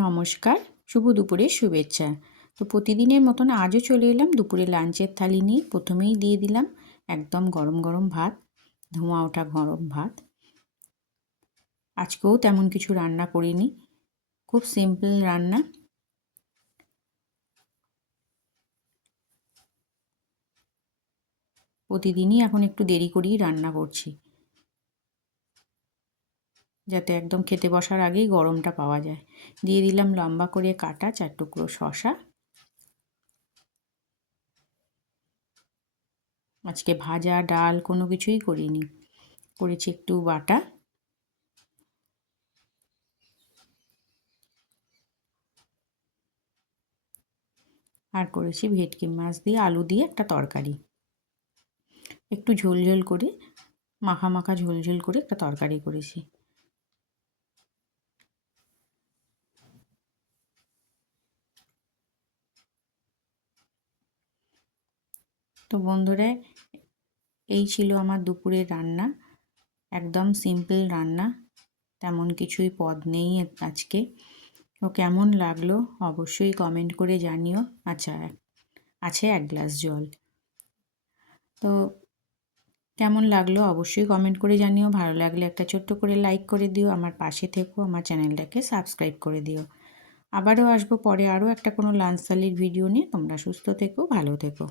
নমস্কার, শুভ দুপুরের শুভেচ্ছা। তো প্রতিদিনের মতন আজও চলে এলাম দুপুরে লাঞ্চের থালি নিয়ে। প্রথমেই দিয়ে দিলাম একদম গরম গরম ভাত, ধোঁয়া ওঠা গরম ভাত। আজকেও তেমন কিছু রান্না করিনি, খুব সিম্পল রান্না। প্রতিদিনই এখন একটু দেরি করেই রান্না করছি, যাতে একদম খেতে বসার আগেই গরমটা পাওয়া যায়। দিয়ে দিলাম লম্বা করে কাটা 4 টুকরো শসা। আজকে ভাজা ডাল কোনো কিছুই করিনি, করেছি একটু বাটা। আর করেছি ভেটকি মাছ দিয়ে আলু দিয়ে একটা তরকারি, একটু ঝোল ঝোল করে, মাখা মাখা ঝোল ঝোল করে একটা তরকারি করেছি। তো বন্ধুরা, এই ছিল আমার দুপুরের রান্না। একদম সিম্পল রান্না, তেমন কিছুই পদ নেই আজকে। তো কেমন লাগলো অবশ্যই কমেন্ট করে জানিও। আচ্ছা, আছে 1 গ্লাস জল। তো কেমন লাগলো অবশ্যই কমেন্ট করে জানিও। ভালো লাগলে একটা ছোট্ট করে লাইক করে দিও, আমার পাশে থেকো, আমার চ্যানেলটাকে সাবস্ক্রাইব করে দিও। আবারও আসবো পরে আরও একটা কোনো লাঞ্চ থালির ভিডিও নিয়ে। তোমরা সুস্থ থেকো, ভালো থেকো।